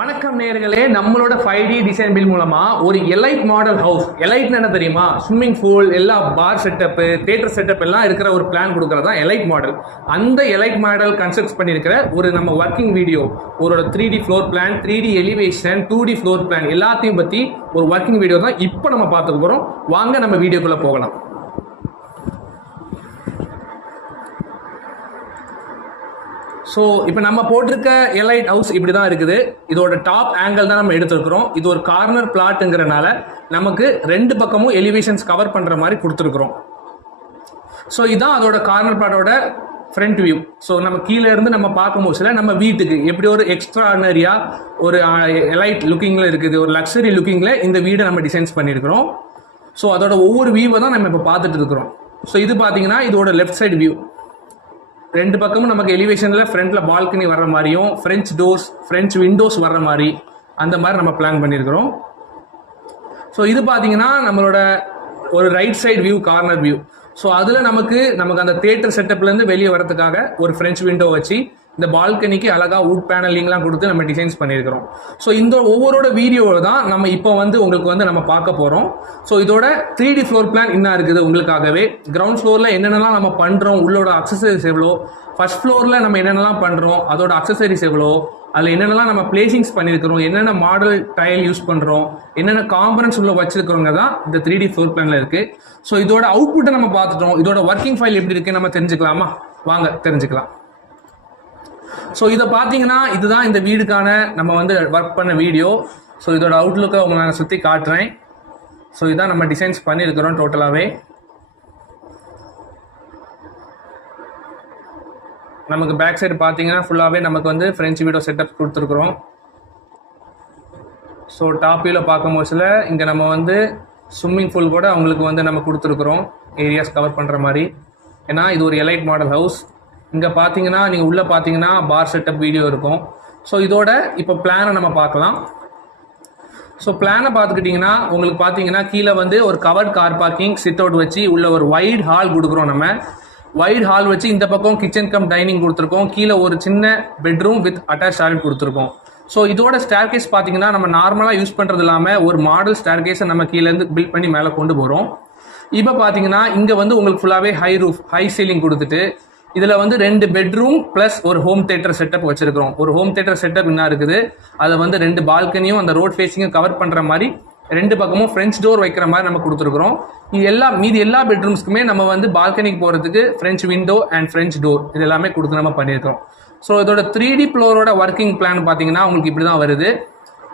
வணக்கம் நேயர்களே, நம்மளோட 5D டிசைன் பில் மூலமா ஒரு எலைட் மாடல் ஹவுஸ், எலைட்னு என்ன தெரியுமா? ஸ்விம்மிங் பூல், எல்லா பார் செட்டப், தியேட்டர் செட்டப் எல்லாம் இருக்கிற ஒரு பிளான் கொடுக்கறது தான் எலைட் மாடல். அந்த எலைட் மாடல் கன்ஸ்ட்ரக்ட் பண்ணியிருக்கிற ஒரு நம்ம ஒர்க்கிங் வீடியோ, ஒரு 3D floor plan, 3D elevation, 2D floor plan எல்லாத்தையும் பற்றி ஒரு ஒர்க்கிங் வீடியோ தான் இப்போ நம்ம பார்த்துக்க போகிறோம். வாங்க நம்ம வீடியோக்குள்ளே போகலாம். ஸோ இப்போ நம்ம போட்டிருக்க எலைட் ஹவுஸ் இப்படி தான் இருக்குது. இதோட டாப் ஆங்கிள் தான் நம்ம எடுத்துருக்கிறோம். இது ஒரு கார்னர் பிளாட்டுங்கிறனால நமக்கு ரெண்டு பக்கமும் எலிவேஷன்ஸ் கவர் பண்ணுற மாதிரி கொடுத்துருக்குறோம். ஸோ இதுதான் அதோட கார்னர் பிளாட்டோட ஃப்ரண்ட் வியூ. ஸோ நம்ம கீழே இருந்து நம்ம பார்க்கும்போது நம்ம வீட்டுக்கு எப்படி ஒரு எக்ஸ்ட்ரானரியா ஒரு எலைட் லுக்கிங்கில் இருக்குது, ஒரு லக்ஸரி லுக்கிங்கில் இந்த வீடை நம்ம டிசைன்ஸ் பண்ணியிருக்கிறோம். ஸோ அதோட ஒவ்வொரு வியூவை தான் நம்ம இப்போ பார்த்துட்டு இருக்கிறோம். ஸோ இது பார்த்தீங்கன்னா இதோட லெஃப்ட் சைடு வியூ. ரெண்டு பக்கமும் நமக்கு எலிவேஷனில் ஃப்ரண்ட்ல பால்கனி வர்ற மாதிரியும் ஃப்ரெஞ்ச் டோர்ஸ், ஃப்ரெஞ்ச் விண்டோஸ் வர்ற மாதிரி அந்த மாதிரி நம்ம பிளான் பண்ணியிருக்கிறோம். ஸோ இது பார்த்தீங்கன்னா நம்மளோட ஒரு right side view, corner view. So அதில் நமக்கு அந்த தியேட்டர் செட்டப்லேருந்து வெளியே வரதுக்காக ஒரு ஃப்ரெஞ்ச் விண்டோ வச்சு இந்த பால்கனிக்கு அழகாக வுட் பேனலிங்லாம் கொடுத்து நம்ம டிசைன்ஸ் பண்ணியிருக்கிறோம். ஸோ இந்த ஒவ்வொருட வீடியோவில் தான் நம்ம இப்போ உங்களுக்கு நம்ம பார்க்க போகிறோம். ஸோ இதோட 3D ஃப்ளோர் பிளான் என்ன இருக்குது உங்களுக்காகவே. கிரவுண்ட் ஃப்ளோரில் என்னென்னலாம் நம்ம பண்ணுறோம், உள்ளோட அக்சசரிஸ் எவ்வளோ, ஃபர்ஸ்ட் ஃப்ளோரில் நம்ம என்னென்னலாம் பண்ணுறோம், அதோட அக்சசரிஸ் எவ்வளோ, அதில் என்னென்னலாம் நம்ம பிளேசிங்ஸ் பண்ணியிருக்கிறோம், என்னென்ன மாடல் டைல் யூஸ் பண்ணுறோம், என்னென்ன காம்பனன்ட்ஸ் உள்ள வச்சிருக்கிறோங்க தான் இந்த 3D ஃப்ளோர் பிளானில் இருக்குது. ஸோ இதோட அவுட்புட்டை நம்ம பார்த்துட்டோம். இதோட ஒர்க்கிங் ஃபைல் எப்படி இருக்குன்னு நம்ம தெரிஞ்சுக்கலாமா? வாங்க தெரிஞ்சுக்கலாம். ஸோ இதை பார்த்தீங்கன்னா இதுதான் இந்த வீடுக்கான நம்ம ஒர்க் பண்ண வீடியோ. ஸோ இதோட அவுட்லுக்கை உங்களுக்கு நான் சுற்றி காட்டுறேன். ஸோ இதான் நம்ம டிசைன்ஸ் பண்ணியிருக்கிறோம் டோட்டலாகவே. நமக்கு பேக் சைடு பார்த்தீங்கன்னா ஃபுல்லாகவே நமக்கு ஃப்ரெஞ்ச் வீடியோ செட்டப் கொடுத்துருக்குறோம். ஸோ டாப் வியூவில் பார்க்கும்போதுல இங்கே நம்ம ஸ்விம்மிங் பூல் கூட அவங்களுக்கு நம்ம கொடுத்துருக்குறோம், ஏரியாஸ் கவர் பண்ணுற மாதிரி. ஏன்னா இது ஒரு எலைட் மாடல் ஹவுஸ். இங்கே பார்த்தீங்கன்னா நீங்கள் உள்ளே பார்த்தீங்கன்னா பார் செட்டப் வீடியோ இருக்கும். ஸோ இதோட இப்போ பிளானை நம்ம பார்க்கலாம். ஸோ பிளானை பார்த்துக்கிட்டிங்கன்னா உங்களுக்கு பார்த்தீங்கன்னா கீழே ஒரு covert car parking, sit out வச்சு உள்ள ஒரு வைட் ஹால் கொடுக்குறோம். நம்ம வைட் ஹால் வச்சு இந்த பக்கம் கிச்சன் கம் டைனிங் கொடுத்துருக்கோம். கீழே ஒரு சின்ன பெட்ரூம் வித் அட்டாச் டாய்லெட் கொடுத்துருக்கோம். ஸோ இதோட ஸ்டேர்கேஸ் பார்த்தீங்கன்னா நம்ம நார்மலாக யூஸ் பண்ணுறது இல்லாமல் ஒரு மாடல் ஸ்டேர்கேஸை நம்ம கீழேருந்து பில்ட் பண்ணி மேலே கொண்டு போகிறோம். இப்போ பார்த்தீங்கன்னா இங்கே உங்களுக்கு ஃபுல்லாகவே ஹை ரூஃப், ஹை சீலிங் கொடுத்துட்டு இதில் 2 பெட்ரூம் ப்ளஸ் ஒரு ஹோம் தியேட்டர் செட்டப் வச்சிருக்கிறோம். ஒரு ஹோம் தியேட்டர் செட்டப் என்ன இருக்குது, அதை 2 பால்கனியும் அந்த ரோட் ஃபேஸிங்கும் கவர் பண்ணுற மாதிரி ரெண்டு பக்கமும் ஃப்ரெஞ்ச் டோர் வைக்கிற மாதிரி நம்ம கொடுத்துருக்குறோம். இது மீதி எல்லா பெட்ரூம்ஸ்க்குமே நம்ம பால்கனிக்கு போகிறதுக்கு French window and French door இது எல்லாமே கொடுத்து நம்ம பண்ணியிருக்கிறோம். ஸோ இதோட 3D ஃப்ளோரோட ஒர்க்கிங் பிளான் பார்த்தீங்கன்னா உங்களுக்கு இப்படி தான் வருது.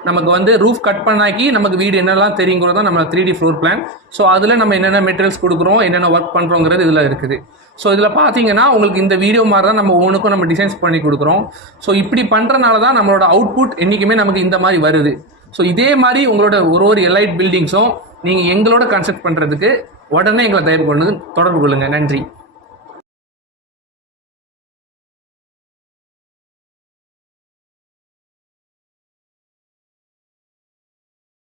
நமக்கு ரூஃப் கட் பண்ணாக்கி நமக்கு வீடு என்னெல்லாம் தெரியுங்கிறது தான் நம்ம 3D ஃப்ளோர் பிளான். ஸோ அதில் நம்ம என்னென்ன மெட்டீரியல்ஸ் கொடுக்குறோம், என்னென்ன ஒர்க் பண்ணுறோங்கிறது இதில் இருக்குது. ஸோ இதில் பார்த்தீங்கன்னா உங்களுக்கு இந்த வீடியோ மாதிரி தான் நம்ம ஒவ்வொன்றுக்கும் நம்ம டிசைன்ஸ் பண்ணி கொடுக்குறோம். ஸோ இப்படி பண்ணுறனால தான் நம்மளோட அவுட்புட் என்றைக்குமே நமக்கு இந்த மாதிரி வருது. ஸோ இதே மாதிரி உங்களோட ஒரு எலைட் பில்டிங்ஸும் நீங்கள் எங்களோட கன்ஸ்ட்ரக்ட் பண்ணுறதுக்கு உடனே எங்களை தொடர்பு கொள்ளுங்கள். நன்றி.